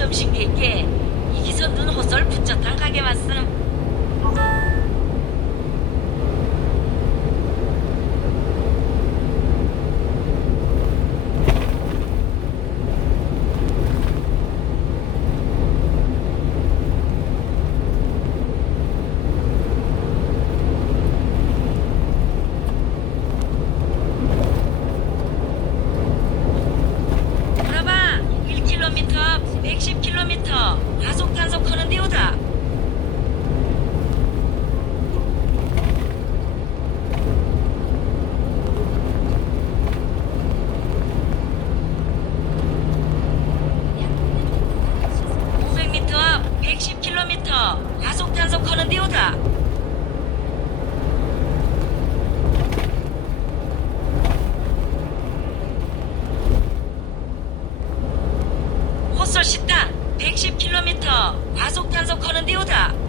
점심 케이크에 이기서 눈 호설 붙였던 가게 왔음. 110km, 210km, 가속 단속 하는 데오다. 호설 식당 110km 가속 단속하는 데오다. 약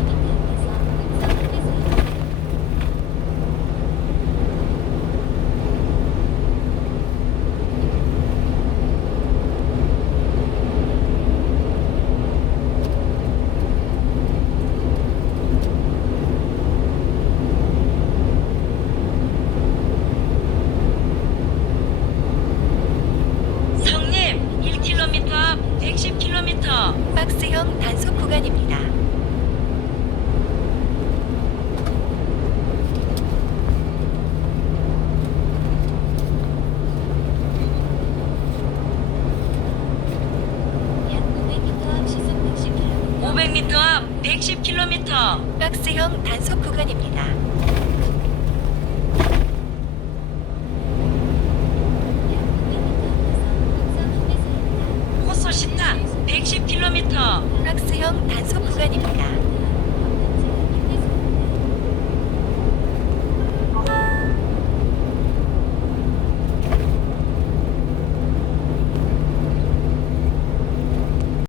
2km에서 음성 휴게소입니다. 성님 1km 앞 110km 박스형 단속 구간입니다. 약 500m 앞 시속 60km. 500m 앞 110km 박스형 단속 구간입니다. 110km. 플럭스형 단속 구간입니다.